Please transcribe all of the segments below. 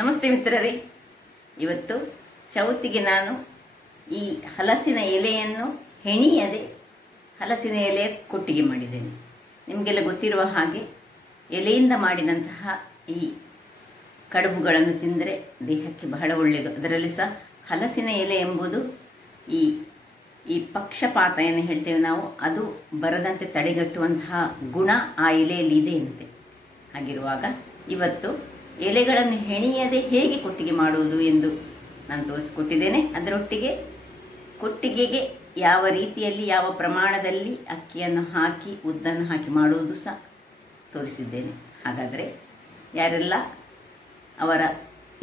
ನಮಸ್ತೆ ಮಿತ್ರರೇ, ಇವತ್ತು ಚೌತಿಗೆ ನಾನು ಈ ಹಲಸಿನ ಎಲೆಯನ್ನು ಹೆಣಿಯದೆ ಹಲಸಿನ ಎಲೆ ಕೊಟ್ಟಿಗೆ ಮಾಡಿದ್ದೇನೆ. ನಿಮಗೆಲ್ಲ ಗೊತ್ತಿರುವ ಹಾಗೆ ಎಲೆಯಿಂದ ಮಾಡಿದಂತಹ ಈ ಕಡುಬುಗಳನ್ನು ತಿಂದರೆ ದೇಹಕ್ಕೆ ಬಹಳ ಒಳ್ಳೆಯದು. ಅದರಲ್ಲಿ ಸಹ ಹಲಸಿನ ಎಲೆ ಎಂಬುದು ಈ ಪಕ್ಷಪಾತ ಏನು ಹೇಳ್ತೇವೆ ನಾವು, ಅದು ಬರದಂತೆ ತಡೆಗಟ್ಟುವಂತಹ ಗುಣ ಆ ಎಲೆಯಲ್ಲಿ ಇದೆ ಅಂತೆ. ಹಾಗಿರುವಾಗ ಇವತ್ತು ಎಲೆಗಳನ್ನು ಹೆಣಿಯದೆ ಹೇಗೆ ಕೊಟ್ಟಿಗೆ ಮಾಡುವುದು ಎಂದು ನಾನು ತೋರಿಸಿಕೊಟ್ಟಿದ್ದೇನೆ. ಅದರೊಟ್ಟಿಗೆ ಕೊಟ್ಟಿಗೆಗೆ ಯಾವ ರೀತಿಯಲ್ಲಿ ಯಾವ ಪ್ರಮಾಣದಲ್ಲಿ ಅಕ್ಕಿಯನ್ನು ಹಾಕಿ ಉದ್ದನ್ನು ಹಾಕಿ ಮಾಡುವುದು ಸಹ ತೋರಿಸಿದ್ದೇನೆ. ಹಾಗಾದರೆ ಯಾರೆಲ್ಲ ಅವರ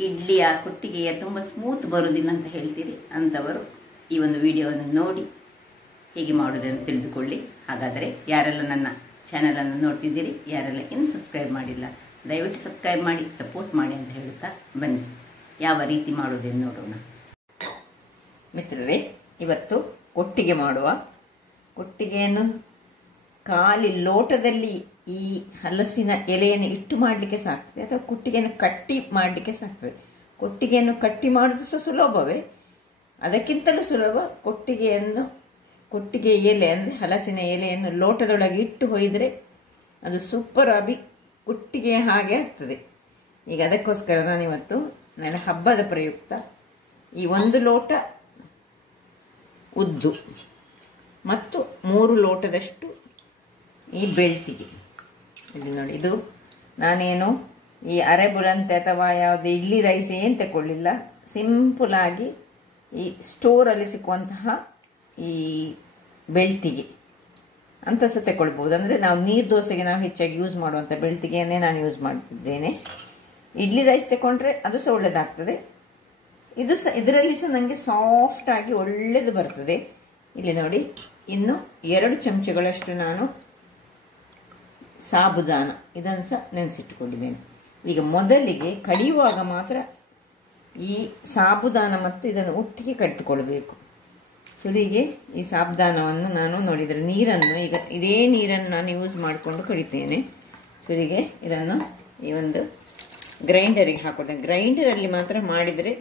ಇಡ್ಲಿಯ ಕೊಟ್ಟಿಗೆಯ ತುಂಬ ಸ್ಮೂತ್ ಬರುವುದಿಲ್ಲ ಅಂತ ಹೇಳ್ತೀರಿ ಅಂಥವರು ಈ ಒಂದು ವಿಡಿಯೋವನ್ನು ನೋಡಿ ಹೇಗೆ ಮಾಡುವುದನ್ನು ತಿಳಿದುಕೊಳ್ಳಿ. ಹಾಗಾದರೆ ಯಾರೆಲ್ಲ ನನ್ನ ಚಾನಲನ್ನು ನೋಡ್ತಿದ್ದೀರಿ, ಯಾರೆಲ್ಲ ಇನ್ನು ಸಬ್ಸ್ಕ್ರೈಬ್ ಮಾಡಿಲ್ಲ, ದಯವಿಟ್ಟು ಸಬ್ಸ್ಕ್ರೈಬ್ ಮಾಡಿ ಸಪೋರ್ಟ್ ಮಾಡಿ ಅಂತ ಹೇಳುತ್ತಾ ಬನ್ನಿ ಯಾವ ರೀತಿ ಮಾಡುವುದನ್ನು ನೋಡೋಣ. ಮಿತ್ರರೇ, ಇವತ್ತು ಕೊಟ್ಟಿಗೆ ಮಾಡುವ ಕೊಟ್ಟಿಗೆಯನ್ನು ಖಾಲಿ ಲೋಟದಲ್ಲಿ ಈ ಹಲಸಿನ ಎಲೆಯನ್ನು ಇಟ್ಟು ಮಾಡಲಿಕ್ಕೆ ಸಾಕ್ತದೆ, ಅಥವಾ ಕೊಟ್ಟಿಗೆಯನ್ನು ಕಟ್ಟಿ ಮಾಡಲಿಕ್ಕೆ ಸಾಕ್ತದೆ. ಕೊಟ್ಟಿಗೆಯನ್ನು ಕಟ್ಟಿ ಮಾಡೋದು ಸಹ ಸುಲಭವೇ, ಅದಕ್ಕಿಂತಲೂ ಸುಲಭ ಕೊಟ್ಟಿಗೆ ಎಲೆ ಅಂದರೆ ಹಲಸಿನ ಎಲೆಯನ್ನು ಲೋಟದೊಳಗೆ ಇಟ್ಟು ಹೊಯ್ದರೆ ಅದು ಸೂಪರ್ ಆಗಿ ಕೊಟ್ಟಿಗೆ ಹಾಗೆ ಆಗ್ತದೆ. ಈಗ ಅದಕ್ಕೋಸ್ಕರ ನಾನಿವತ್ತು ನನ್ನ ಹಬ್ಬದ ಪ್ರಯುಕ್ತ ಈ 1 ಲೋಟ ಉದ್ದು ಮತ್ತು 3 ಲೋಟದಷ್ಟು ಈ ಬೆಳ್ತಿಗೆ, ಇಲ್ಲಿ ನೋಡಿ, ಇದು ನಾನೇನು ಈ ಅರೆಬುರಂತೆ ಅಥವಾ ಯಾವುದು ಇಡ್ಲಿ ರೈಸ್ ಏನು ತಗೊಳ್ಳಿಲ್ಲ, ಸಿಂಪಲ್ ಆಗಿ ಈ ಸ್ಟೋರಲ್ಲಿ ಸಿಕ್ಕುವಂತಹ ಈ ಬೆಳ್ತಿಗೆ ಅಂತ ಸಹ ತಗೊಳ್ಬೋದು. ಅಂದರೆ ನಾವು ನೀರು ದೋಸೆಗೆ ನಾವು ಹೆಚ್ಚಾಗಿ ಯೂಸ್ ಮಾಡುವಂಥ ಬೆಳ್ತಿಗೆಯನ್ನೇ ನಾನು ಯೂಸ್ ಮಾಡ್ತಿದ್ದೇನೆ. ಇಡ್ಲಿ ರೈಸ್ ತಗೊಂಡ್ರೆ ಅದು ಸಹ ಒಳ್ಳೆಯದಾಗ್ತದೆ. ಇದರಲ್ಲಿ ಸಹ ನನಗೆ ಸಾಫ್ಟ್ ಆಗಿ ಒಳ್ಳೆಯದು ಬರ್ತದೆ. ಇಲ್ಲಿ ನೋಡಿ, ಇನ್ನು 2 ಚಮಚಗಳಷ್ಟು ನಾನು ಸಾಬುದಾನ ಇದನ್ನು ಸಹ ನೆನೆಸಿಟ್ಟುಕೊಂಡಿದ್ದೇನೆ. ಈಗ ಮೊದಲಿಗೆ ಕಡಿಯುವಾಗ ಮಾತ್ರ ಈ ಸಾಬುದಾನ ಮತ್ತು ಇದನ್ನು ಒಟ್ಟಿಗೆ ಕಡಿದುಕೊಳ್ಬೇಕು. ಸುರಿಗೆ ಈ ಸಾಬುದಾನವನ್ನು ನಾನು ನೋಡಿದರೆ ನೀರನ್ನು, ಈಗ ಇದೇ ನೀರನ್ನು ನಾನು ಯೂಸ್ ಮಾಡಿಕೊಂಡು ಕಡಿತೇನೆ. ಸುರಿಗೆ ಇದನ್ನು ಈ ಒಂದು ಗ್ರೈಂಡರಿಗೆ ಹಾಕೊಳ್ತೇನೆ. ಗ್ರೈಂಡರಲ್ಲಿ ಮಾತ್ರ ಮಾಡಿದರೆ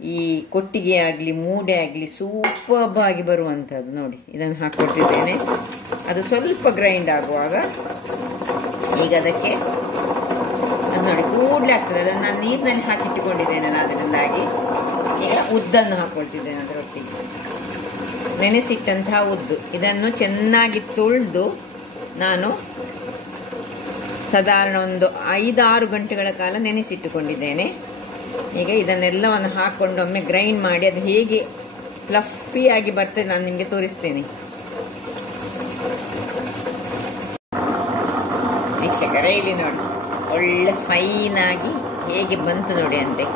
ಈ ಕೊಟ್ಟಿಗೆ ಆಗಲಿ ಮೂಡೆ ಆಗಲಿ ಸೂಪರ್ಬ್ ಆಗಿ ಬರುವಂಥದ್ದು. ನೋಡಿ, ಇದನ್ನು ಹಾಕ್ಕೊಳ್ತಿದ್ದೇನೆ. ಅದು ಸ್ವಲ್ಪ ಗ್ರೈಂಡ್ ಆಗುವಾಗ ಈಗ ಅದಕ್ಕೆ ಅದು ನೋಡಿ ಕೂಡಲೇ ಆಗ್ತದೆ. ಅದನ್ನು ನಾನು ನೀರಿನಲ್ಲಿ ಹಾಕಿಟ್ಟುಕೊಂಡಿದ್ದೇನೆ, ಅದರಿಂದಾಗಿ ಈಗ ಉದ್ದನ್ನು ಹಾಕ್ಕೊಳ್ತಿದ್ದೇನೆ. ಅದರೊಟ್ಟಿಗೆ ನೆನೆಸಿಟ್ಟಂತಹ ಉದ್ದು, ಇದನ್ನು ಚೆನ್ನಾಗಿ ತೊಳೆದು ನಾನು ಸಾಧಾರಣ ಒಂದು 5-6 ಗಂಟೆಗಳ ಕಾಲ ನೆನೆಸಿಟ್ಟುಕೊಂಡಿದ್ದೇನೆ. ಈಗ ಇದನ್ನೆಲ್ಲವನ್ನು ಹಾಕ್ಕೊಂಡು ಒಮ್ಮೆ ಗ್ರೈಂಡ್ ಮಾಡಿ ಅದು ಹೇಗೆ ಫ್ಲಫಿಯಾಗಿ ಬರ್ತದೆ ನಾನು ನಿಮಗೆ ತೋರಿಸ್ತೇನೆ. ವೀಕ್ಷಕರೇ, ಇಲ್ಲಿ ನೋಡಿ, ಒಳ್ಳೆ ಫೈನ್ ಆಗಿ ಹೇಗೆ ಬಂತು ನೋಡಿ ಅಂತೆ.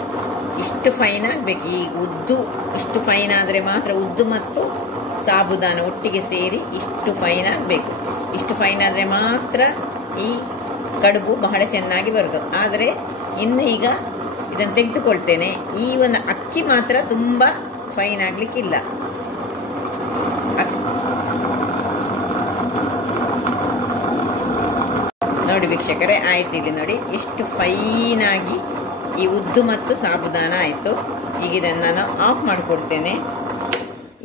ಇಷ್ಟು ಫೈನ್ ಆಗಬೇಕು ಈ ಉದ್ದು. ಇಷ್ಟು ಫೈನ್ ಆದರೆ ಮಾತ್ರ ಉದ್ದು ಮತ್ತು ಸಾಬುದಾನ ಒಟ್ಟಿಗೆ ಸೇರಿ ಇಷ್ಟು ಫೈನ್ ಆಗಬೇಕು. ಇಷ್ಟು ಫೈನ್ ಆದರೆ ಮಾತ್ರ ಈ ಕಡುಬು ಬಹಳ ಚೆನ್ನಾಗಿ ಬರೋದು. ಆದರೆ ಇನ್ನು ಈಗ ಇದನ್ನು ತೆಗೆದುಕೊಳ್ತೇನೆ. ಈ ಒಂದು ಅಕ್ಕಿ ಮಾತ್ರ ತುಂಬ ಫೈನ್ ಆಗಲಿಕ್ಕಿಲ್ಲ. ನೋಡಿ ವೀಕ್ಷಕರೇ, ಆಯ್ತು. ಇಲ್ಲಿ ನೋಡಿ, ಎಷ್ಟು ಫೈನ್ ಆಗಿ ಈ ಉದ್ದು ಮತ್ತು ಸಾಬುದಾನ ಆಯಿತು. ಈಗ ಇದನ್ನು ನಾನು ಆಫ್ ಮಾಡಿಕೊಡ್ತೇನೆ.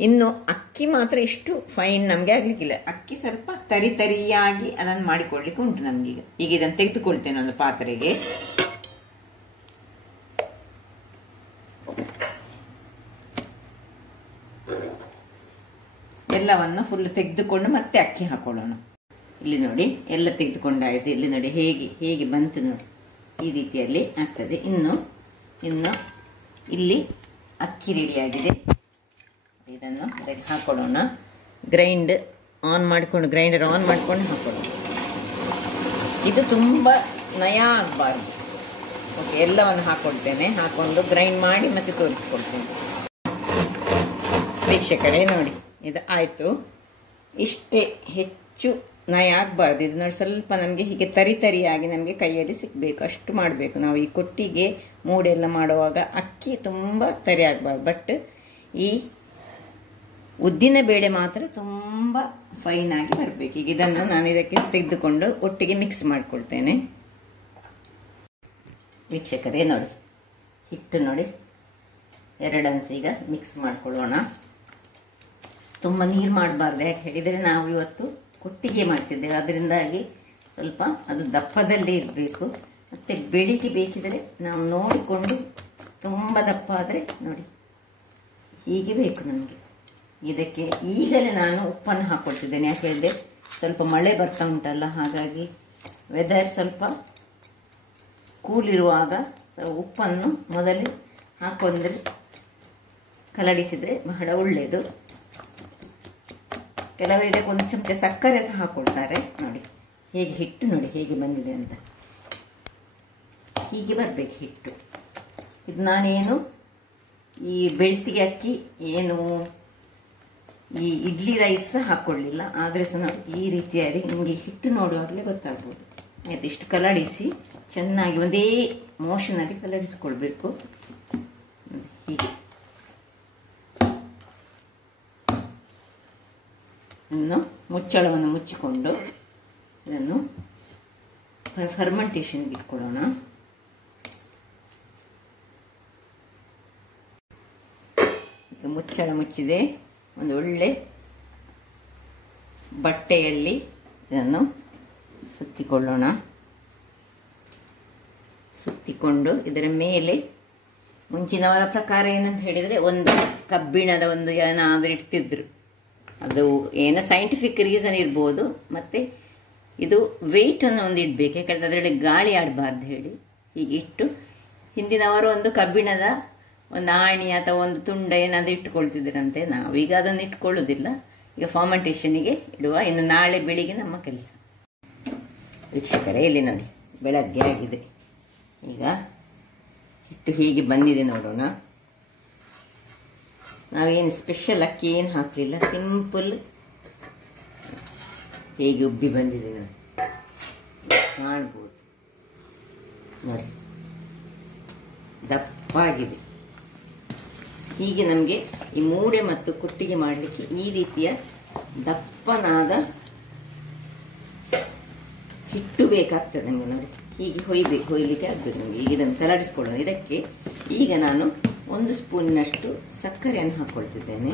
ಇನ್ನು ಅಕ್ಕಿ ಮಾತ್ರ ಇಷ್ಟು ಫೈನ್ ನಮಗೆ ಆಗಲಿಕ್ಕಿಲ್ಲ. ಅಕ್ಕಿ ಸ್ವಲ್ಪ ತರಿಯಾಗಿ ಅದನ್ನು ಮಾಡಿಕೊಡ್ಲಿಕ್ಕೆ ಉಂಟು ನಮಗೀಗ. ಈಗ ಇದನ್ನು ತೆಗೆದುಕೊಳ್ತೇನೆ ಒಂದು ಪಾತ್ರೆಗೆ. ಎಲ್ಲವನ್ನು ಫುಲ್ ತೆಗೆದುಕೊಂಡು ಮತ್ತೆ ಅಕ್ಕಿ ಹಾಕೊಳ್ಳೋಣ. ಇಲ್ಲಿ ನೋಡಿ, ಎಲ್ಲ ತೆಗೆದುಕೊಂಡಾಯಿತು. ಇಲ್ಲಿ ನೋಡಿ ಹೇಗೆ ಬಂತು ನೋಡಿ, ಈ ರೀತಿಯಲ್ಲಿ ಆಗ್ತದೆ. ಇನ್ನು ಇಲ್ಲಿ ಅಕ್ಕಿ ರೆಡಿಯಾಗಿದೆ. ಇದನ್ನು ಅದಕ್ಕೆ ಹಾಕೊಳ್ಳೋಣ. ಗ್ರೈಂಡರ್ ಆನ್ ಮಾಡಿಕೊಂಡು ಹಾಕೊಳ್ಳೋಣ. ಇದು ತುಂಬ ನಯ ಆಗಬಾರ್ದು. ಓಕೆ, ಎಲ್ಲವನ್ನು ಹಾಕ್ಕೊಳ್ತೇನೆ. ಹಾಕ್ಕೊಂಡು ಗ್ರೈಂಡ್ ಮಾಡಿ ಮತ್ತೆ ತೋರಿಸ್ಕೊಳ್ತೇನೆ. ವೀಕ್ಷಕರೇ ನೋಡಿ, ಇದು ಆಯಿತು. ಇಷ್ಟೇ, ಹೆಚ್ಚು ನಯ ಆಗಬಾರ್ದು. ಇದು ನೋಡಿ, ಸ್ವಲ್ಪ ನಮಗೆ ಹೀಗೆ ತರಿಯಾಗಿ ನಮಗೆ ಕೈಯಲ್ಲಿ ಸಿಗಬೇಕು, ಅಷ್ಟು ಮಾಡಬೇಕು. ನಾವು ಈ ಕೊಟ್ಟಿಗೆ ಮೂಡೆಲ್ಲ ಮಾಡುವಾಗ ಅಕ್ಕಿ ತುಂಬ ತರಿ ಆಗಬಾರ್ದು. ಬಟ್ ಈ ಉದ್ದಿನ ಬೇಳೆ ಮಾತ್ರ ತುಂಬ ಫೈನ್ ಆಗಿ ಬರಬೇಕು. ಈಗ ಇದನ್ನು ನಾನು ಇದಕ್ಕೆ ತೆಗೆದುಕೊಂಡು ಒಟ್ಟಿಗೆ ಮಿಕ್ಸ್ ಮಾಡಿಕೊಳ್ತೇನೆ. ವೀಕ್ಷಕರೇ ನೋಡಿ, ಹಿಟ್ಟು ನೋಡಿ ಎರಡನ್ನು ಈಗ ಮಿಕ್ಸ್ ಮಾಡ್ಕೊಳ್ಳೋಣ. ತುಂಬ ನೀರು ಮಾಡಬಾರ್ದು, ಯಾಕೆ ಹೇಳಿದರೆ ನಾವು ಇವತ್ತು ಕೊಟ್ಟಿಗೆ ಮಾಡ್ತಿದ್ದೇವೆ, ಅದರಿಂದಾಗಿ ಸ್ವಲ್ಪ ಅದು ದಪ್ಪದಲ್ಲಿ ಇರಬೇಕು. ಮತ್ತು ಬೆಳಿಗ್ಗೆ ಬೇಕಿದ್ರೆ ನಾವು ನೋಡಿಕೊಂಡು, ತುಂಬ ದಪ್ಪ ಆದರೆ ನೋಡಿ ಹೀಗೆ ಬೇಕು ನಮಗೆ. ಇದಕ್ಕೆ ಈಗಲೇ ನಾನು ಉಪ್ಪನ್ನು ಹಾಕ್ಕೊಳ್ತಿದ್ದೇನೆ, ಯಾಕೆ ಹೇಳಿದೆ ಸ್ವಲ್ಪ ಮಳೆ ಬರ್ತಾ ಉಂಟಲ್ಲ, ಹಾಗಾಗಿ ವೆದರ್ ಸ್ವಲ್ಪ ಕೂಲ್ ಇರುವಾಗ ಉಪ್ಪನ್ನು ಮೊದಲೇ ಹಾಕೊಂಡ್ರೆ ಕಲಡಿಸಿದರೆ ಬಹಳ ಒಳ್ಳೆಯದು. ಕೆಲವರು ಇದಕ್ಕೆ ಒಂದು ಚಮಚ ಸಕ್ಕರೆ ಸಹ ಹಾಕ್ಕೊಳ್ತಾರೆ. ನೋಡಿ ಹೇಗೆ ಹಿಟ್ಟು ನೋಡಿ ಹೇಗೆ ಬಂದಿದೆ ಅಂತ, ಹೀಗೆ ಬರಬೇಕು ಹಿಟ್ಟು. ಇದು ನಾನೇನು ಈ ಬೆಳ್ತಿಗೆ ಅಕ್ಕಿ ಏನು ಈ ಇಡ್ಲಿ ರೈಸ್ ಸಹ ಹಾಕ್ಕೊಳ್ಳಿಲ್ಲ, ಆದರೆ ಸಹ ನೋಡಿ ಈ ರೀತಿಯಾಗಿ ನಿಮಗೆ ಹಿಟ್ಟು ನೋಡುವಾಗಲೇ ಗೊತ್ತಾಗ್ಬೋದು. ಆಯಿತು, ಇಷ್ಟು ಕಲಡಿಸಿ ಚೆನ್ನಾಗಿ ಒಂದೇ ಮೋಷನಲ್ಲಿ ಕಲಡಿಸ್ಕೊಳ್ಬೇಕು. ಹೀಗೆ ಇನ್ನು ಮುಚ್ಚಳವನ್ನು ಮುಚ್ಚಿಕೊಂಡು ಇದನ್ನು ಫರ್ಮೆಂಟೇಷನ್ಗೆ ಇಟ್ಕೊಳ್ಳೋಣ. ಮುಚ್ಚಳ ಮುಚ್ಚಿದೆ. ಒಂದು ಒಳ್ಳೆ ಬಟ್ಟೆಯಲ್ಲಿ ಇದನ್ನು ಸುತ್ತಿಕೊಳ್ಳೋಣ. ಸುತ್ತಿಕೊಂಡು ಇದರ ಮೇಲೆ ಮುಂಚಿನವರ ಪ್ರಕಾರ ಏನಂತ ಹೇಳಿದರೆ ಒಂದು ಕಬ್ಬಿಣದ ಒಂದು ಏನಾದರೂ ಇಡ್ತಿದ್ರು, ಅದು ಏನೋ ಸೈಂಟಿಫಿಕ್ ರೀಸನ್ ಇರ್ಬೋದು. ಮತ್ತು ಇದು ವೆಯ್ಟನ್ನು ಒಂದು ಇಡಬೇಕು, ಯಾಕಂದರೆ ಅದರಲ್ಲಿ ಗಾಳಿ ಆಡಬಾರ್ದು ಹೇಳಿ ಹೀಗೆ ಇಟ್ಟು. ಹಿಂದಿನವರು ಒಂದು ಕಬ್ಬಿಣದ ಒಂದು ಆಣಿ ಅಥವಾ ಒಂದು ತುಂಡ ಏನಾದರೂ ಇಟ್ಟುಕೊಳ್ತಿದ್ದರಂತೆ. ನಾವೀಗ ಅದನ್ನು ಇಟ್ಕೊಳ್ಳೋದಿಲ್ಲ, ಈಗ ಫರ್ಮೆಂಟೇಷನಿಗೆ ಇಡುವ. ಇನ್ನು ನಾಳೆ ಬೆಳಿಗ್ಗೆ ನಮ್ಮ ಕೆಲಸ. ವೀಕ್ಷಕರೇ, ಇಲ್ಲಿ ನೋಡಿ ಬೆಳಗ್ಗೆ ಆಗಿದೆ. ಈಗ ಹಿಟ್ಟು ಹೀಗೆ ಬಂದಿದೆ ನೋಡೋಣ. ನಾವೇನು ಸ್ಪೆಷಲ್ ಅಕ್ಕಿ ಏನು ಹಾಕಲಿಲ್ಲ, ಸಿಂಪಲ್ ಹೇಗೆ ಉಬ್ಬಿ ಬಂದಿದೆ ನೋಡಿ, ಕಾಣ್ಬೋದು ನೋಡಿ, ದಪ್ಪಾಗಿದೆ. ಹೀಗೆ ನಮಗೆ ಈ ಮೂಡೆ ಮತ್ತು ಕೊಟ್ಟಿಗೆ ಮಾಡಲಿಕ್ಕೆ ಈ ರೀತಿಯ ದಪ್ಪನಾದ ಹಿಟ್ಟು ಬೇಕಾಗ್ತದೆ ನಮಗೆ. ನೋಡಿ ಹೀಗೆ ಹೊಯ್ಲಿಕ್ಕೆ ಆಗ್ಬೇಕು ನಮಗೆ. ಈಗ ಇದನ್ನು ಕಲರಿಸ್ಕೊಳ್ಳೋಣ. ಇದಕ್ಕೆ ಈಗ ನಾನು 1 ಸ್ಪೂನಿನಷ್ಟು ಸಕ್ಕರೆಯನ್ನು ಹಾಕ್ಕೊಳ್ತಿದ್ದೇನೆ.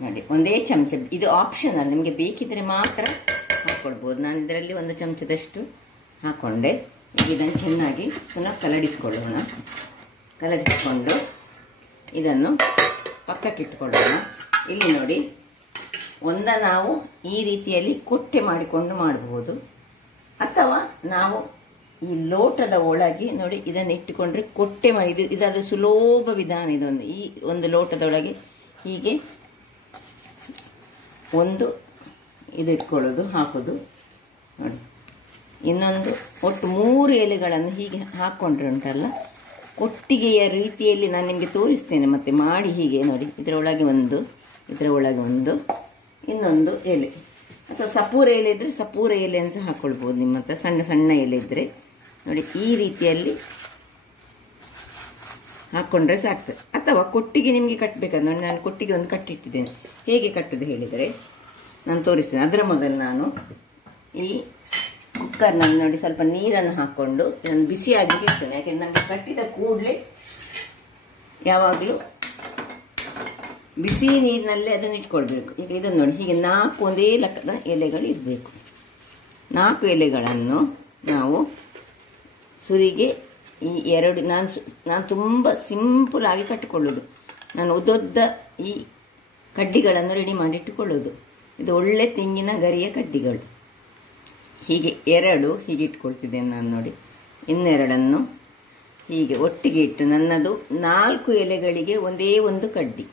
ನೋಡಿ ಒಂದೇ ಚಮಚ, ಇದು ಆಪ್ಷನಲ್, ನಿಮಗೆ ಬೇಕಿದ್ರೆ ಮಾತ್ರ ಹಾಕ್ಕೊಳ್ಬೋದು. ನಾನು ಇದರಲ್ಲಿ 1 ಚಮಚದಷ್ಟು ಹಾಕ್ಕೊಂಡೆ. ಈಗ ಇದನ್ನು ಚೆನ್ನಾಗಿ ಪುನಃ ಕಲಡಿಸ್ಕೊಳ್ಳೋಣ. ಕಲಡಿಸಿಕೊಂಡು ಇದನ್ನು ಪಕ್ಕಕ್ಕೆ ಇಟ್ಕೊಳ್ಳೋಣ. ಇಲ್ಲಿ ನೋಡಿ, ನಾವು ಈ ರೀತಿಯಲ್ಲಿ ಕೊಟ್ಟೆ ಮಾಡಿಕೊಂಡು ಮಾಡಬಹುದು, ಅಥವಾ ನಾವು ಈ ಲೋಟದ ಒಳಗೆ ನೋಡಿ ಇದನ್ನು ಇಟ್ಟುಕೊಂಡ್ರೆ ಕೊಟ್ಟೆ ಮಾಡಿ, ಇದದು ಸುಲಭ ವಿಧಾನ. ಇದೊಂದು ಈ ಒಂದು ಲೋಟದ ಒಳಗೆ ಹೀಗೆ ಒಂದು ಇದು ಇಟ್ಕೊಳ್ಳೋದು, ಹಾಕೋದು ನೋಡಿ. ಇನ್ನೊಂದು ಒಟ್ಟು 3 ಎಲೆಗಳನ್ನು ಹೀಗೆ ಹಾಕ್ಕೊಂಡ್ರೆ ಉಂಟಲ್ಲ, ಕೊಟ್ಟಿಗೆಯ ರೀತಿಯಲ್ಲಿ ನಾನು ನಿಮಗೆ ತೋರಿಸ್ತೇನೆ ಮತ್ತೆ ಮಾಡಿ. ಹೀಗೆ ನೋಡಿ, ಇದರ ಒಳಗೆ ಒಂದು, ಇದರ ಒಳಗೆ ಒಂದು, ಇನ್ನೊಂದು ಎಲೆ, ಅಥವಾ ಸಪೂರ ಎಲೆ ಇದ್ದರೆ ಸಪೂರ ಎಲೆಯನ್ನು ಸಹ ಹಾಕ್ಕೊಳ್ಬೋದು. ನಿಮ್ಮ ಹತ್ರ ಸಣ್ಣ ಸಣ್ಣ ಎಲೆ ಇದ್ದರೆ ನೋಡಿ ಈ ರೀತಿಯಲ್ಲಿ ಹಾಕ್ಕೊಂಡ್ರೆ ಸಾಕ್ತದೆ. ಅಥವಾ ಕೊಟ್ಟಿಗೆ ನಿಮಗೆ ಕಟ್ಟಬೇಕಾದ್ರೆ ನೋಡಿ, ನಾನು ಕೊಟ್ಟಿಗೆ ಒಂದು ಕಟ್ಟಿಟ್ಟಿದ್ದೇನೆ. ಹೇಗೆ ಕಟ್ಟುದು ಹೇಳಿದರೆ ನಾನು ತೋರಿಸ್ತೇನೆ. ಅದರ ಮೊದಲು ನಾನು ಈ ಕುಕ್ಕರ್ನಲ್ಲಿ ನೋಡಿ ಸ್ವಲ್ಪ ನೀರನ್ನು ಹಾಕ್ಕೊಂಡು ಇದನ್ನು ಬಿಸಿಯಾಗಿ ಇಡ್ತೇನೆ. ಯಾಕೆಂದ್ರೆ ನಮಗೆ ಕಟ್ಟಿದ ಕೂಡಲೇ ಯಾವಾಗಲೂ ಬಿಸಿ ನೀರಿನಲ್ಲೇ ಅದನ್ನು ಇಟ್ಕೊಳ್ಬೇಕು. ಈಗ ಇದನ್ನು ನೋಡಿ, ಹೀಗೆ 4 ಒಂದೇ ಲೆಕ್ಕದ ಎಲೆಗಳು ಇರಬೇಕು. 4 ಎಲೆಗಳನ್ನು ನಾವು ಸುರಿಗೆ ಈ 2 ನಾನು ತುಂಬ ಸಿಂಪಲ್ ಆಗಿ ಕಟ್ಟಿಕೊಳ್ಳೋದು. ನಾನು ಉದ್ದ ಈ ಕಡ್ಡಿಗಳನ್ನು ರೆಡಿ ಮಾಡಿಟ್ಟುಕೊಳ್ಳೋದು. ಇದು ಒಳ್ಳೆ ತೆಂಗಿನ ಗರಿಯ ಕಡ್ಡಿಗಳು. ಹೀಗೆ 2 ಹೀಗೆ ಇಟ್ಕೊಳ್ತಿದ್ದೇನೆ ನಾನು ನೋಡಿ. ಇನ್ನೆರಡನ್ನು ಹೀಗೆ ಒಟ್ಟಿಗೆ ಇಟ್ಟು, ನನ್ನದು 4 ಎಲೆಗಳಿಗೆ ಒಂದೇ ಒಂದು ಕಡ್ಡಿ.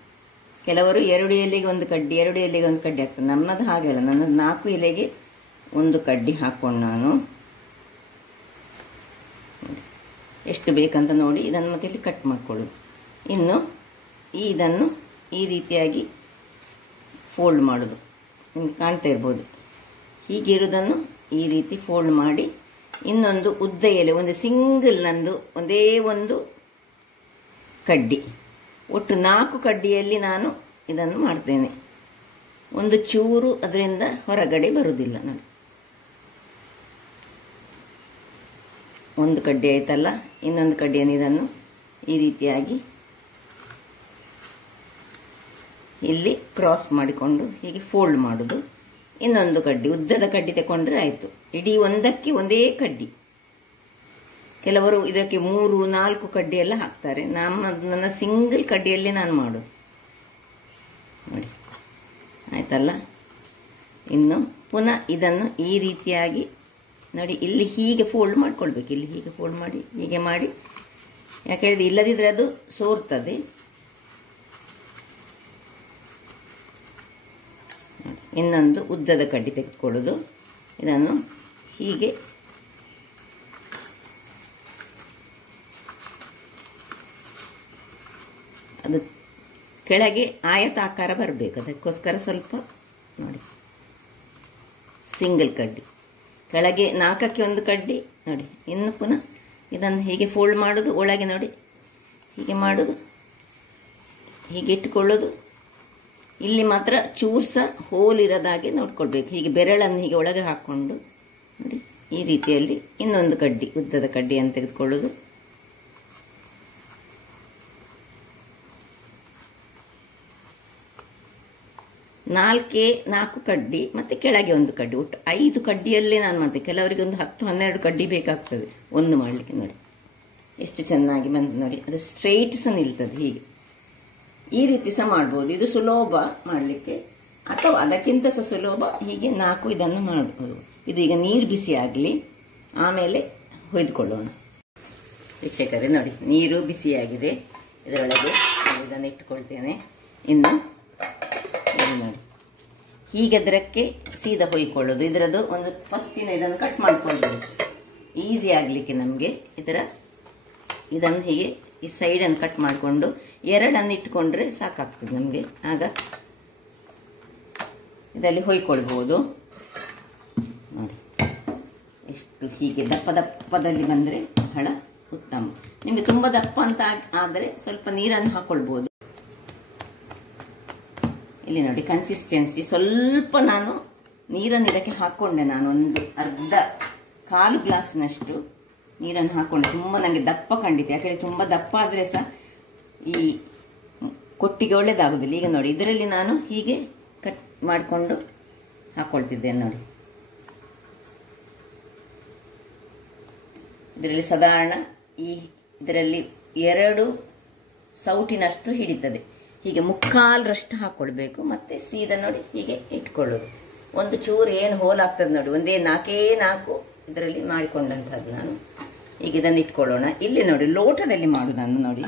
ಕೆಲವರು 2 ಎಲೆಗೆ ಒಂದು ಕಡ್ಡಿ, 2 ಎಲೆಗೆ ಒಂದು ಕಡ್ಡಿ ಹಾಕ್ತಾರೆ. ನಮ್ಮದು ಹಾಗೆ ಅಲ್ಲ, ನನ್ನದು 4 ಎಲೆಗೆ ಒಂದು ಕಡ್ಡಿ ಹಾಕ್ಕೊಂಡು ನಾನು ಎಷ್ಟು ಬೇಕಂತ ನೋಡಿ ಇದನ್ನು ಮತ್ತೆ ಇಲ್ಲಿ ಕಟ್ ಮಾಡಿಕೊಳ್ಳೋದು. ಇನ್ನು ಇದನ್ನು ಈ ರೀತಿಯಾಗಿ ಫೋಲ್ಡ್ ಮಾಡೋದು, ನಿಮ್ಗೆ ಕಾಣ್ತಾ ಇರ್ಬೋದು. ಹೀಗಿರೋದನ್ನು ಈ ರೀತಿ ಫೋಲ್ಡ್ ಮಾಡಿ, ಇನ್ನೊಂದು ಉದ್ದ ಎಲೆ, ಒಂದು ಸಿಂಗಲ್, ನಂದು ಒಂದೇ ಒಂದು ಕಡ್ಡಿ, ಒಟ್ಟು 4 ಕಡ್ಡಿಯಲ್ಲಿ ನಾನು ಇದನ್ನು ಮಾಡ್ತೇನೆ. ಒಂದು ಚೂರು ಅದರಿಂದ ಹೊರಗಡೆ ಬರುವುದಿಲ್ಲ ನೋಡಿ. ಒಂದು ಕಡ್ಡಿ ಆಯ್ತಲ್ಲ, ಇನ್ನೊಂದು ಕಡ್ಡಿಯನ್ನು ಇದನ್ನು ಈ ರೀತಿಯಾಗಿ ಇಲ್ಲಿ ಕ್ರಾಸ್ ಮಾಡಿಕೊಂಡು ಹೀಗೆ ಫೋಲ್ಡ್ ಮಾಡೋದು. ಇನ್ನೊಂದು ಕಡ್ಡಿ, ಉದ್ದದ ಕಡ್ಡಿ ತಗೊಂಡ್ರೆ ಆಯಿತು. ಇಡೀ ಒಂದಕ್ಕೆ ಒಂದೇ ಕಡ್ಡಿ. ಕೆಲವರು ಇದಕ್ಕೆ 3-4 ಕಡ್ಡಿ ಎಲ್ಲ ಹಾಕ್ತಾರೆ. ನನ್ನ ಸಿಂಗಲ್ ಕಡ್ಡಿಯಲ್ಲಿ ನಾನು ಮಾಡೋದು ನೋಡಿ, ಆಯ್ತಲ್ಲ. ಇನ್ನು ಪುನಃ ಇದನ್ನು ಈ ರೀತಿಯಾಗಿ ನೋಡಿ, ಇಲ್ಲಿ ಹೀಗೆ ಫೋಲ್ಡ್ ಮಾಡ್ಕೊಳ್ಬೇಕು. ಇಲ್ಲಿ ಹೀಗೆ ಫೋಲ್ಡ್ ಮಾಡಿ ಹೀಗೆ ಮಾಡಿ, ಯಾಕೆಂದರೆ ಇಲ್ಲದಿದ್ದರೆ ಅದು ಸೋರ್ತದೆ. ಇನ್ನೊಂದು ಉದ್ದದ ಕಡ್ಡಿ ತೆಗೆದುಕೊಳ್ಳೋದು. ಇದನ್ನು ಹೀಗೆ ಅದು ಕೆಳಗೆ ಆಯತಾಕಾರ ಬರಬೇಕು. ಅದಕ್ಕೋಸ್ಕರ ಸ್ವಲ್ಪ ನೋಡಿ, ಸಿಂಗಲ್ ಕಡ್ಡಿ ಕೆಳಗೆ 4ಕ್ಕೆ ಒಂದು ಕಡ್ಡಿ ನೋಡಿ. ಇನ್ನು ಪುನಃ ಇದನ್ನು ಹೀಗೆ ಫೋಲ್ಡ್ ಮಾಡೋದು, ಒಳಗೆ ನೋಡಿ ಹೀಗೆ ಮಾಡೋದು, ಹೀಗೆ ಇಟ್ಟುಕೊಳ್ಳೋದು. ಇಲ್ಲಿ ಮಾತ್ರ ಚೂರು ಸಹ ಹೋಲ್ ಇರೋದಾಗಿ ನೋಡ್ಕೊಳ್ಬೇಕು. ಹೀಗೆ ಬೆರಳನ್ನು ಹೀಗೆ ಒಳಗೆ ಹಾಕ್ಕೊಂಡು ನೋಡಿ ಈ ರೀತಿಯಲ್ಲಿ ಇನ್ನೊಂದು ಕಡ್ಡಿ, ಉದ್ದದ ಕಡ್ಡಿಯನ್ನು ತೆಗೆದುಕೊಳ್ಳೋದು. ನಾಲ್ಕು ಕಡ್ಡಿ ಮತ್ತು ಕೆಳಗೆ ಒಂದು ಕಡ್ಡಿ, ಒಟ್ಟು 5 ಕಡ್ಡಿಯಲ್ಲೇ ನಾನು ಮಾಡ್ತೇನೆ. ಕೆಲವರಿಗೆ ಒಂದು 10-12 ಕಡ್ಡಿ ಬೇಕಾಗ್ತದೆ ಒಂದು ಮಾಡಲಿಕ್ಕೆ. ನೋಡಿ ಎಷ್ಟು ಚೆನ್ನಾಗಿ ಬಂದು ನೋಡಿ, ಅದು ಸ್ಟ್ರೈಟ್ ಸಹ ನಿಲ್ತದೆ. ಹೀಗೆ ಈ ರೀತಿ ಸಹ ಮಾಡ್ಬೋದು. ಇದು ಸುಲಭ ಮಾಡಲಿಕ್ಕೆ, ಅಥವಾ ಅದಕ್ಕಿಂತ ಸಹ ಸುಲಭ ಹೀಗೆ 4 ಇದನ್ನು ಮಾಡ್ಬೋದು. ಇದು ಈಗ ನೀರು ಬಿಸಿ ಆಗಲಿ, ಆಮೇಲೆ ಹೊಯ್ದುಕೊಳ್ಳೋಣ. ವೀಕ್ಷಕರೇ ನೋಡಿ, ನೀರು ಬಿಸಿಯಾಗಿದೆ. ಇದರೊಳಗೆ ಇದನ್ನು ಇಟ್ಟುಕೊಳ್ತೇನೆ. ಇನ್ನು ನೋಡಿ ಹೀಗೆ ಅದಕ್ಕೆ ಸೀದಾ ಹೊಯ್ಕೊಳ್ಳೋದು. ಇದರದ್ದು ಒಂದು ಫಸ್ಟಿನ ಇದನ್ನು ಕಟ್ ಮಾಡ್ಕೊಳ್ಬೋದು, ಈಸಿ ಆಗಲಿಕ್ಕೆ ನಮಗೆ. ಇದನ್ನು ಹೀಗೆ ಈ ಸೈಡನ್ನು ಕಟ್ ಮಾಡಿಕೊಂಡು 2 ಇಟ್ಕೊಂಡ್ರೆ ಸಾಕಾಗ್ತದೆ ನಮಗೆ. ಆಗ ಇದರಲ್ಲಿ ಹೊಯ್ಕೊಳ್ಬೋದು ನೋಡಿ. ಎಷ್ಟು ಹೀಗೆ ದಪ್ಪದಲ್ಲಿ ಬಂದರೆ ಬಹಳ ಉತ್ತಮ. ನಿಮಗೆ ತುಂಬ ದಪ್ಪ ಅಂತ ಆದರೆ ಸ್ವಲ್ಪ ನೀರನ್ನು ಹಾಕ್ಕೊಳ್ಬೋದು. ಇಲ್ಲಿ ನೋಡಿ ಕನ್ಸಿಸ್ಟೆನ್ಸಿ ಸ್ವಲ್ಪ ನಾನು ನೀರನ್ನು ಇದಕ್ಕೆ ಹಾಕ್ಕೊಂಡೆ. ನಾನು ಒಂದು ಕಾಲು ಗ್ಲಾಸ್ನಷ್ಟು ನೀರನ್ನು ಹಾಕ್ಕೊಂಡೆ. ತುಂಬ ನನಗೆ ದಪ್ಪ ಖಂಡಿತ, ಯಾಕಂದರೆ ತುಂಬ ದಪ್ಪ ಆದರೆ ಸಹ ಈ ಕೊಟ್ಟಿಗೆ ಒಳ್ಳೇದಾಗೋದಿಲ್ಲ. ಈಗ ನೋಡಿ ಇದರಲ್ಲಿ ನಾನು ಹೀಗೆ ಕಟ್ ಮಾಡಿಕೊಂಡು ಹಾಕ್ಕೊಳ್ತಿದ್ದೇನೆ ನೋಡಿ. ಇದರಲ್ಲಿ ಸಾಧಾರಣ ಇದರಲ್ಲಿ 2 ಸೌಟಿನಷ್ಟು ಹಿಡಿತದೆ. ಹೀಗೆ 3/4 ಹಾಕ್ಕೊಳ್ಬೇಕು. ಮತ್ತು ಸೀದಾ ನೋಡಿ ಹೀಗೆ ಇಟ್ಕೊಳ್ಳೋದು. ಒಂದು ಚೂರು ಏನು ಹೋಲ್ ಆಗ್ತದೆ ನೋಡಿ, ಒಂದೇ 4 ಇದರಲ್ಲಿ ಮಾಡಿಕೊಂಡಂಥದ್ದು ನಾನು. ಈಗ ಇದನ್ನು ಇಟ್ಕೊಳ್ಳೋಣ. ಇಲ್ಲಿ ನೋಡಿ ಲೋಟದಲ್ಲಿ ಮಾಡೋದು ನಾನು ನೋಡಿ.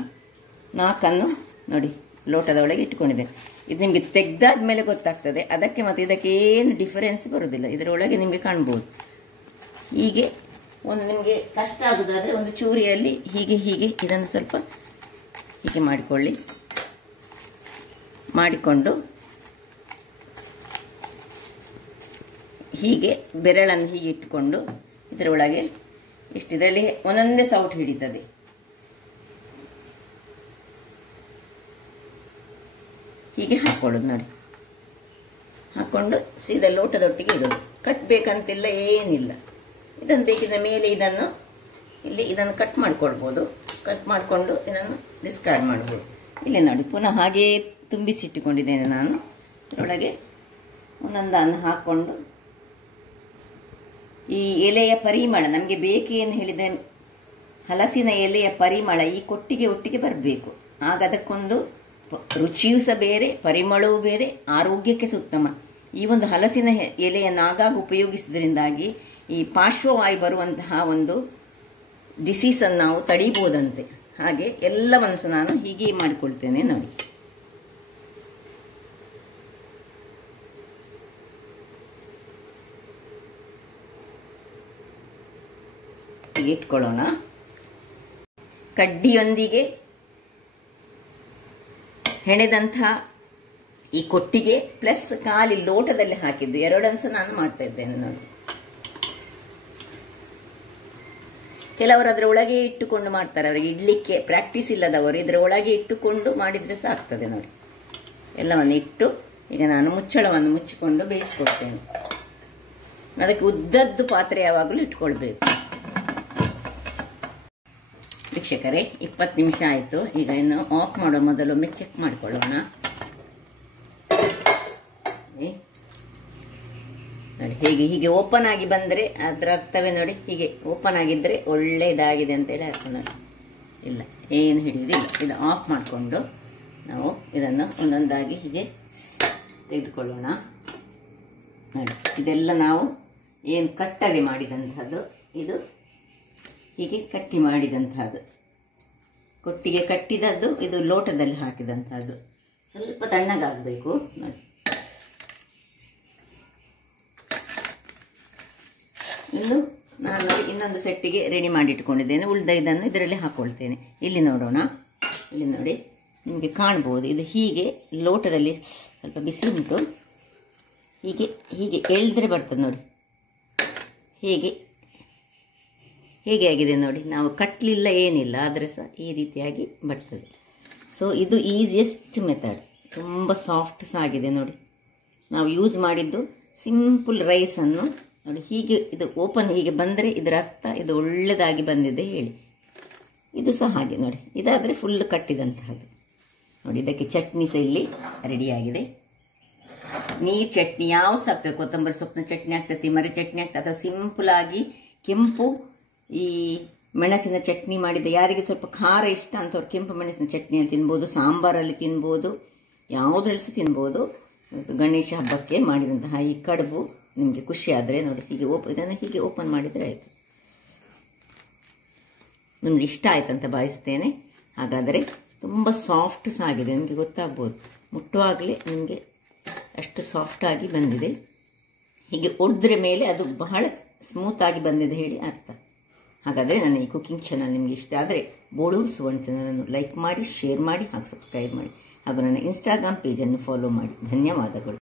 4 ನೋಡಿ ಲೋಟದ ಒಳಗೆ ಇಟ್ಕೊಂಡಿದ್ದೇನೆ. ಇದು ನಿಮಗೆ ತೆಗೆದಾದ ಮೇಲೆ ಗೊತ್ತಾಗ್ತದೆ. ಅದಕ್ಕೆ ಮತ್ತು ಇದಕ್ಕೆ ಏನು ಡಿಫರೆನ್ಸ್ ಬರೋದಿಲ್ಲ. ಇದರೊಳಗೆ ನಿಮಗೆ ಕಾಣ್ಬೋದು. ಹೀಗೆ ಒಂದು ನಿಮಗೆ ಕಷ್ಟ ಆಗೋದಾದರೆ ಒಂದು ಚೂರಿಯಲ್ಲಿ ಹೀಗೆ ಇದನ್ನು ಸ್ವಲ್ಪ ಹೀಗೆ ಮಾಡಿಕೊಂಡು ಹೀಗೆ ಬೆರಳನ್ನು ಹೀಗೆ ಇಟ್ಟುಕೊಂಡು ಇದರೊಳಗೆ ಇದರಲ್ಲಿ ಒಂದೊಂದೇ ಸೌಟ್ ಹಿಡಿತದೆ. ಹೀಗೆ ಹಾಕ್ಕೊಳ್ಳೋದು ನೋಡಿ. ಹಾಕ್ಕೊಂಡು ಸೀದಾ ಲೋಟದೊಟ್ಟಿಗೆ ಇಡೋದು. ಕಟ್ಟಬೇಕಂತಿಲ್ಲ, ಏನಿಲ್ಲ. ಇದನ್ನು ಬೇಕಿದ್ರೆ ಮೇಲೆ ಇದನ್ನು ಕಟ್ ಮಾಡ್ಕೊಳ್ಬೋದು. ಕಟ್ ಮಾಡಿಕೊಂಡು ಇದನ್ನು ಡಿಸ್ಕಾರ್ಡ್ ಮಾಡ್ಬೋದು. ಇಲ್ಲಿ ನೋಡಿ ಪುನಃ ಹಾಗೇ ತುಂಬಿಸಿಟ್ಟುಕೊಂಡಿದ್ದೇನೆ ನಾನು. ಇದರೊಳಗೆ ಒಂದೊಂದನ್ನು ಹಾಕ್ಕೊಂಡು ಈ ಎಲೆಯ ಪರಿಮಳ ನಮಗೆ ಬೇಕೇನು ಹೇಳಿದರೆ ಹಲಸಿನ ಎಲೆಯ ಪರಿಮಳ ಈ ಒಟ್ಟಿಗೆ ಬರಬೇಕು. ಆಗ ಅದಕ್ಕೊಂದು ರುಚಿಯೂ ಸಹ ಬೇರೆ, ಪರಿಮಳವೂ ಬೇರೆ, ಆರೋಗ್ಯಕ್ಕೆ ಉತ್ತಮ. ಈ ಒಂದು ಹಲಸಿನ ಎಲೆಯನ್ನು ಆಗಾಗ ಉಪಯೋಗಿಸೋದ್ರಿಂದಾಗಿ ಈ ಪಾರ್ಶ್ವವಾಯು ಬರುವಂತಹ ಒಂದು ಡಿಸೀಸನ್ನು ನಾವು ತಡೀಬೋದಂತೆ. ಹಾಗೆ ಎಲ್ಲವನ್ನು ಸಹ ನಾನು ಹೀಗೆ ಮಾಡಿಕೊಳ್ತೇನೆ ನೋಡಿ. ಇಟ್ಕೊಳ್ಳೋಣ. ಕಡ್ಡಿಯೊಂದಿಗೆ ಹೆಣೆದಂತಹ ಈ ಕೊಟ್ಟಿಗೆ ಪ್ಲಸ್ ಖಾಲಿ ಲೋಟದಲ್ಲಿ ಹಾಕಿದ್ದು 2 ಸಹ ನಾನು ಮಾಡ್ತಾ ಇದ್ದೇನೆ ನೋಡಿ. ಕೆಲವರು ಅದರ ಒಳಗೆ ಇಟ್ಟುಕೊಂಡು ಮಾಡ್ತಾರೆ. ಅವರಿಗೆ ಇಡ್ಲಿಕ್ಕೆ ಪ್ರಾಕ್ಟೀಸ್ ಇಲ್ಲದವರು ಇದರ ಒಳಗೆ ಇಟ್ಟುಕೊಂಡು ಮಾಡಿದರೆ ಸಾಕ್ತದೆ ನೋಡಿ. ಎಲ್ಲವನ್ನು ಇಟ್ಟು ಈಗ ನಾನು ಮುಚ್ಚಳವನ್ನು ಮುಚ್ಚಿಕೊಂಡು ಬೇಯಿಸ್ಕೊಳ್ತೇನೆ. ಅದಕ್ಕೆ ಉದ್ದದ್ದು ಪಾತ್ರೆ ಯಾವಾಗಲೂ ಇಟ್ಕೊಳ್ಬೇಕು. ವೀಕ್ಷಕರೇ 20 ನಿಮಿಷ ಆಯಿತು. ಈಗ ಇನ್ನು ಆಫ್ ಮಾಡೋ ಮೊದಲು ಒಮ್ಮೆ ಚೆಕ್ ಮಾಡಿಕೊಳ್ಳೋಣ. ನೋಡಿ ಹೀಗೆ ಓಪನ್ ಆಗಿ ಬಂದರೆ ಅದರ ಅರ್ಥವೇ ನೋಡಿ, ಹೀಗೆ ಓಪನ್ ಆಗಿದ್ದರೆ ಒಳ್ಳೆ ಇದಾಗಿದೆ ಅಂತೇಳಿ ಅರ್ಥ ನೋಡಿ. ಇಲ್ಲ, ಏನು ಹಿಡಿಯುವುದಿಲ್ಲ. ಇದು ಆಫ್ ಮಾಡಿಕೊಂಡು ನಾವು ಇದನ್ನು ಒಂದೊಂದಾಗಿ ಹೀಗೆ ತೆಗೆದುಕೊಳ್ಳೋಣ. ನೋಡಿ, ಇದೆಲ್ಲ ನಾವು ಏನು ಕಟ್ಟದೆ ಮಾಡಿದಂಥದ್ದು, ಇದು ಹೀಗೆ ಕಟ್ಟಿ ಮಾಡಿದಂಥದ್ದು, ಕೊಟ್ಟಿಗೆ ಕಟ್ಟಿದದ್ದು, ಇದು ಲೋಟದಲ್ಲಿ ಹಾಕಿದಂಥದ್ದು. ಸ್ವಲ್ಪ ತಣ್ಣಗಾಗಬೇಕು ನೋಡಿ. ಇನ್ನು ನಾನು ಇನ್ನೊಂದು ಸೆಟ್ಟಿಗೆ ರೆಡಿ ಮಾಡಿ ಇಟ್ಕೊಂಡಿದ್ದೇನೆ. ಉಳಿದ ಇದನ್ನು ಇದರಲ್ಲಿ ಹಾಕ್ಕೊಳ್ತೇನೆ. ಇಲ್ಲಿ ನೋಡೋಣ. ಇಲ್ಲಿ ನೋಡಿ, ನಿಮಗೆ ಕಾಣ್ಬೋದು, ಇದು ಹೀಗೆ ಲೋಟದಲ್ಲಿ ಸ್ವಲ್ಪ ಬಿಸಿ ಉಂಟು. ಹೀಗೆ ಎಳೆದ್ರೆ ಬರ್ತದೆ ನೋಡಿ. ಹೇಗೆ ಆಗಿದೆ ನೋಡಿ. ನಾವು ಕಟ್ಟಲಿಲ್ಲ, ಏನಿಲ್ಲ, ಆದರೆ ಸಹ ಈ ರೀತಿಯಾಗಿ ಬರ್ತದೆ. ಸೊ ಇದು ಈಸಿಯೆಸ್ಟ್ ಮೆಥಡ್. ತುಂಬ ಸಾಫ್ಟ್ ಸಹ ಆಗಿದೆ ನೋಡಿ. ನಾವು ಯೂಸ್ ಮಾಡಿದ್ದು ಸಿಂಪಲ್ ರೈಸನ್ನು ನೋಡಿ. ಹೀಗೆ ಇದು ಓಪನ್ ಹೀಗೆ ಬಂದರೆ ಇದರ ಅರ್ಥ ಇದು ಒಳ್ಳೆಯದಾಗಿ ಬಂದಿದೆ ಹೇಳಿ. ಇದು ಸಹ ಹಾಗೆ ನೋಡಿ. ಇದಾದರೆ ಫುಲ್ ಕಟ್ಟಿದಂತಹದ್ದು ನೋಡಿ. ಇದಕ್ಕೆ ಚಟ್ನಿ ಸಹ ಇಲ್ಲಿ ರೆಡಿಯಾಗಿದೆ. ನೀರು ಚಟ್ನಿ ಯಾವುದು ಸಹ ಆಗ್ತದೆ. ಕೊತ್ತಂಬರಿ ಸೊಪ್ಪಿನ ಚಟ್ನಿ ಆಗ್ತದೆ, ಮರಿ ಚಟ್ನಿ ಆಗ್ತದೆ, ಅಥವಾ ಸಿಂಪಲ್ ಆಗಿ ಕೆಂಪು ಈ ಮೆಣಸಿನ ಚಟ್ನಿ ಮಾಡಿದ. ಯಾರಿಗೆ ಸ್ವಲ್ಪ ಖಾರ ಇಷ್ಟ ಅಂತವ್ರು ಕೆಂಪು ಮೆಣಸಿನ ಚಟ್ನಿಯಲ್ಲಿ ತಿನ್ಬೋದು, ಸಾಂಬಾರಲ್ಲಿ ತಿನ್ಬೋದು, ಯಾವುದ್ರಲ್ಲಿ ಸಹ ತಿನ್ಬೋದು. ಗಣೇಶ ಹಬ್ಬಕ್ಕೆ ಮಾಡಿದಂತಹ ಈ ಕಡುಬು ನಿಮಗೆ ಖುಷಿ ಆದರೆ ನೋಡಿ, ಹೀಗೆ ಇದನ್ನು ಹೀಗೆ ಓಪನ್ ಮಾಡಿದರೆ ಆಯಿತು. ನಿಮ್ಗೆ ಇಷ್ಟ ಆಯ್ತು ಅಂತ ಭಾವಿಸ್ತೇನೆ. ಹಾಗಾದರೆ ತುಂಬ ಸಾಫ್ಟ್ ಸಹ ಆಗಿದೆ, ನಿಮಗೆ ಗೊತ್ತಾಗ್ಬೋದು. ಮುಟ್ಟುವಾಗಲೇ ನಿಮಗೆ ಅಷ್ಟು ಸಾಫ್ಟಾಗಿ ಬಂದಿದೆ. ಹೀಗೆ ಒಡೆದ್ರೆ ಮೇಲೆ ಅದು ಬಹಳ ಸ್ಮೂತಾಗಿ ಬಂದಿದೆ ಹೇಳಿ ಅರ್ಥ. ಹಾಗಾದರೆ ನನ್ನ ಈ ಕುಕಿಂಗ್ ಚಾನಲ್ ನಿಮಗೆ ಇಷ್ಟ ಆದರೆ ಬೋಳೂರು ಸುವರ್ಣ ಚಾನಲನ್ನು ಲೈಕ್ ಮಾಡಿ, ಶೇರ್ ಮಾಡಿ, ಹಾಗೂ ಸಬ್ಸ್ಕ್ರೈಬ್ ಮಾಡಿ, ಹಾಗೂ ನನ್ನ ಇನ್ಸ್ಟಾಗ್ರಾಮ್ ಪೇಜನ್ನು ಫಾಲೋ ಮಾಡಿ. ಧನ್ಯವಾದಗಳು.